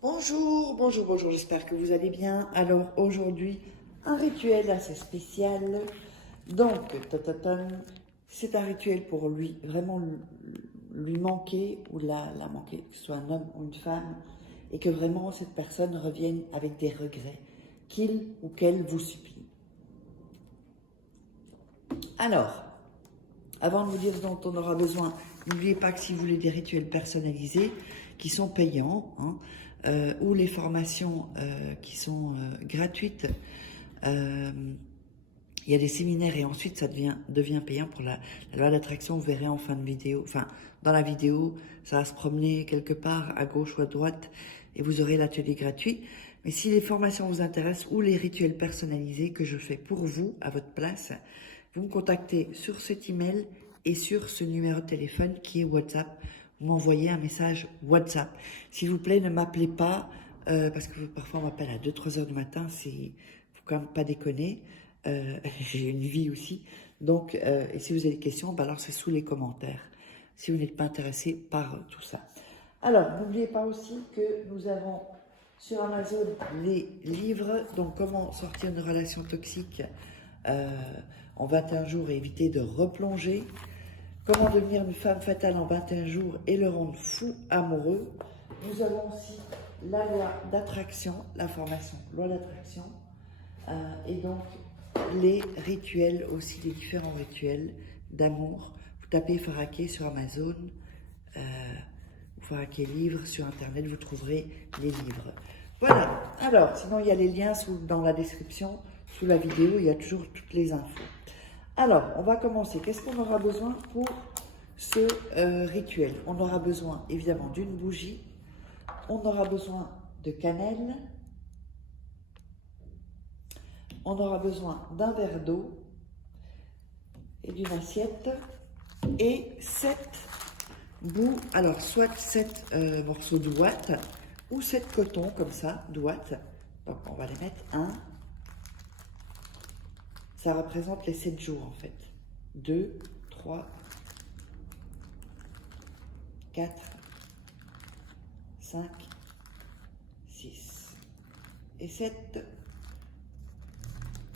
Bonjour, bonjour, bonjour, j'espère que vous allez bien. Alors aujourd'hui, un rituel assez spécial. Donc, c'est un rituel pour lui, vraiment lui manquer ou la manquer, que ce soit un homme ou une femme, et que vraiment cette personne revienne avec des regrets, qu'il ou qu'elle vous supplie. Alors, avant de vous dire ce dont on aura besoin, n'oubliez pas que si vous voulez des rituels personnalisés qui sont payants, ou les formations qui sont gratuites, euh, il y a des séminaires et ensuite ça devient payant pour la loi d'attraction. Vous verrez en fin de vidéo, enfin dans la vidéo, ça va se promener quelque part à gauche ou à droite et vous aurez l'atelier gratuit. Mais si les formations vous intéressent ou les rituels personnalisés que je fais pour vous à votre place, vous me contactez sur cet email et sur ce numéro de téléphone qui est WhatsApp. Vous m'envoyez un message WhatsApp. S'il vous plaît, ne m'appelez pas parce que parfois on m'appelle à 2-3 heures du matin. Faut quand même pas déconner. J'ai une vie aussi. Donc, et si vous avez des questions, bah alors c'est sous les commentaires. Si vous n'êtes pas intéressé par tout ça. Alors, n'oubliez pas aussi que nous avons sur Amazon les livres. Donc, comment sortir d'une relation toxique euh, en 21 jours et éviter de replonger. Comment devenir une femme fatale en 21 jours et le rendre fou amoureux. Nous avons aussi la loi d'attraction, la formation loi d'attraction. Et donc, les rituels aussi, les différents rituels d'amour. Vous tapez Faraké sur Amazon, Faraké livre sur Internet, vous trouverez les livres. Voilà, alors, sinon il y a les liens dans la description, sous la vidéo, il y a toujours toutes les infos. Alors, on va commencer. Qu'est-ce qu'on aura besoin pour ce rituel? On aura besoin évidemment d'une bougie, on aura besoin de cannelle, on aura besoin d'un verre d'eau et d'une assiette et 7 bouts, alors soit 7 morceaux de ouate ou 7 cotons comme ça, d'ouate. Donc on va les mettre un. Ça représente les 7 jours en fait. 2, 3, 4, 5, 6 et 7.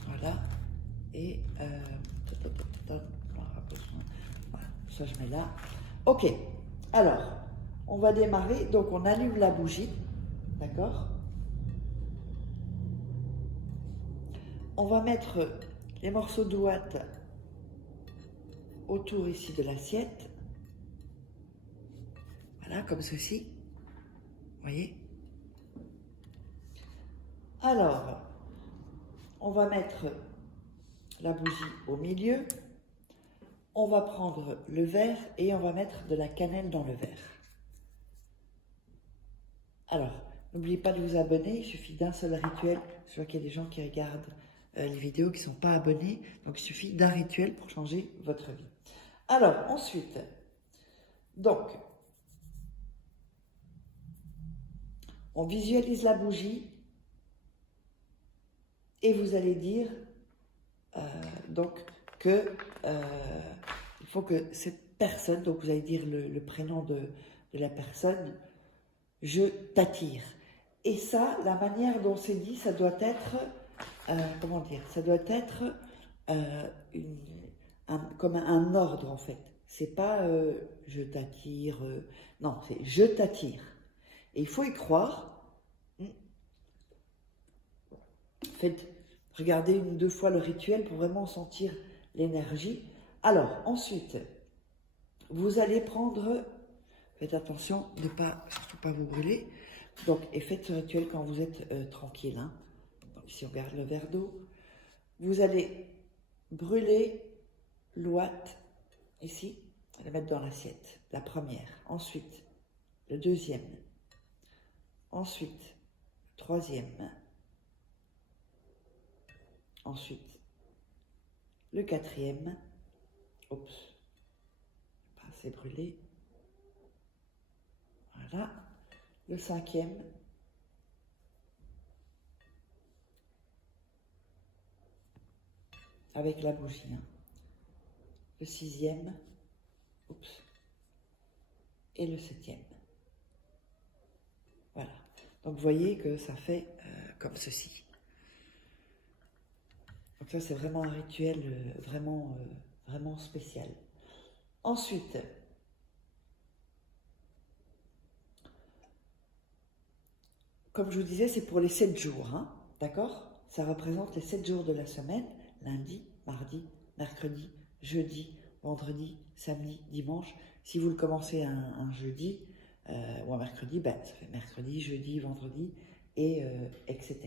Voilà. Et on aura besoin. Voilà, ça je mets là. Ok. Alors, on va démarrer. Donc on allume la bougie. D'accord? On va mettre les morceaux de ouate autour ici de l'assiette. Voilà, comme ceci. Vous voyez? Alors, on va mettre la bougie au milieu. On va prendre le verre et on va mettre de la cannelle dans le verre. Alors, n'oubliez pas de vous abonner, il suffit d'un seul rituel. Je vois qu'il y a des gens qui regardent les vidéos qui ne sont pas abonnés, donc il suffit d'un rituel pour changer votre vie. Alors, ensuite, donc, on visualise la bougie et vous allez dire donc que il faut que cette personne, donc vous allez dire le prénom de la personne, je t'attire. Et ça, la manière dont c'est dit, ça doit être, comment dire, ça doit être comme un ordre en fait. C'est pas je t'attire, non, c'est je t'attire. Et il faut y croire. Faites, regardez 1 ou 2 fois le rituel pour vraiment sentir l'énergie. Alors, ensuite, vous allez prendre, faites attention de ne pas, surtout pas vous brûler. Donc, et faites ce rituel quand vous êtes tranquille. Hein. Donc, ici, on regarde le verre d'eau. Vous allez brûler l'ouate, ici, la mettre dans l'assiette, la première. Ensuite, le deuxième. Ensuite, le troisième. Ensuite, le quatrième. Oups, pas assez brûlé. Voilà. Le cinquième. Avec la bougie. Hein. Le sixième. Oups. Et le septième. Voilà. Donc, vous voyez que ça fait comme ceci. Donc, ça, c'est vraiment un rituel vraiment spécial. Ensuite, comme je vous disais, c'est pour les 7 jours, hein, d'accord? Ça représente les 7 jours de la semaine, lundi, mardi, mercredi, jeudi, vendredi, samedi, dimanche. Si vous le commencez un jeudi ou un mercredi, ben, ça fait mercredi, jeudi, vendredi, etc.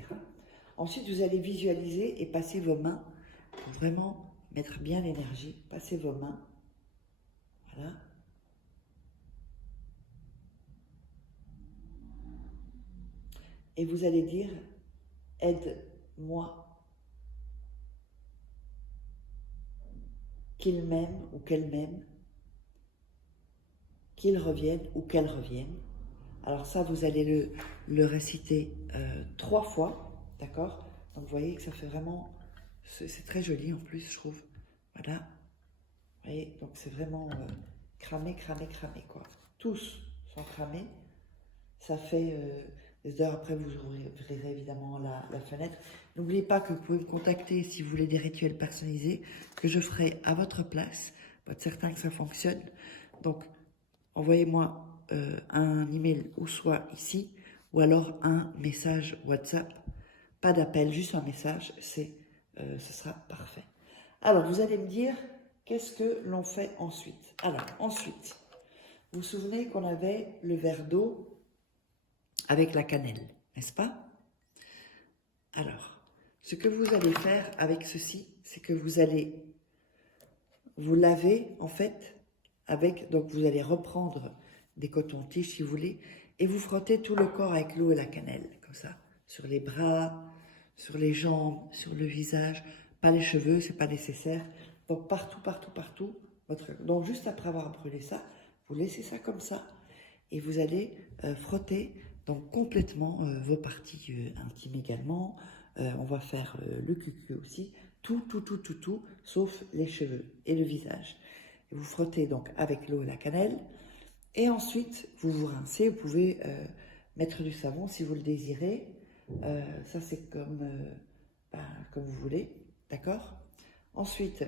Ensuite, vous allez visualiser et passer vos mains pour vraiment mettre bien l'énergie. Passez vos mains, voilà. Et vous allez dire, aide-moi, qu'il m'aime ou qu'elle m'aime, qu'il revienne ou qu'elle revienne. Alors ça, vous allez le réciter 3 fois, d'accord? Donc vous voyez que ça fait vraiment, c'est très joli en plus, je trouve. Voilà, vous voyez, donc c'est vraiment cramé, quoi. Tous sont cramés. Ça fait des heures après, vous ouvrirez évidemment la fenêtre. N'oubliez pas que vous pouvez me contacter si vous voulez des rituels personnalisés que je ferai à votre place pour être certain que ça fonctionne. Donc, envoyez-moi un email ou soit ici, ou alors un message WhatsApp. Pas d'appel, juste un message, ce sera parfait. Alors, vous allez me dire, qu'est-ce que l'on fait ensuite? Alors, ensuite, vous vous souvenez qu'on avait le verre d'eau avec la cannelle, n'est-ce pas? Alors, ce que vous allez faire avec ceci, c'est que vous allez vous laver, en fait, donc vous allez reprendre des cotons-tiges, si vous voulez, et vous frottez tout le corps avec l'eau et la cannelle, comme ça, sur les bras, sur les jambes, sur le visage, pas les cheveux, c'est pas nécessaire. Donc partout. Donc juste après avoir brûlé ça, vous laissez ça comme ça, et vous allez frotter donc complètement vos parties intimes également. On va faire le cucu aussi, tout, sauf les cheveux et le visage. Et vous frottez donc avec l'eau et la cannelle. Et ensuite, vous vous rincez. Vous pouvez mettre du savon si vous le désirez. Ça, c'est comme vous voulez. D'accord? Ensuite,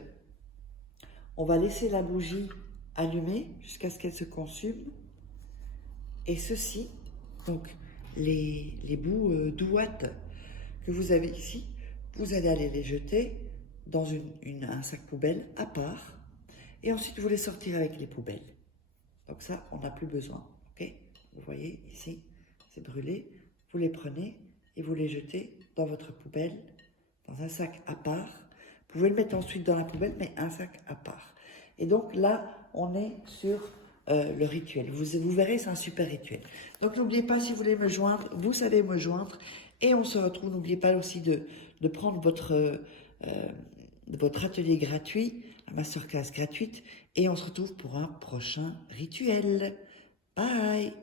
on va laisser la bougie allumée jusqu'à ce qu'elle se consume. Et ceci, donc les bouts d'ouate que vous avez ici, vous allez aller les jeter dans un sac poubelle à part. Et ensuite, vous les sortirez avec les poubelles. Donc ça, on n'a plus besoin. Ok? Vous voyez ici, c'est brûlé. Vous les prenez et vous les jetez dans votre poubelle, dans un sac à part. Vous pouvez le mettre ensuite dans la poubelle, mais un sac à part. Et donc là, on est sur le rituel. Vous verrez, c'est un super rituel. Donc n'oubliez pas, si vous voulez me joindre, vous savez me joindre. Et on se retrouve, n'oubliez pas aussi de prendre votre atelier gratuit, la masterclass gratuite. Et on se retrouve pour un prochain rituel. Bye!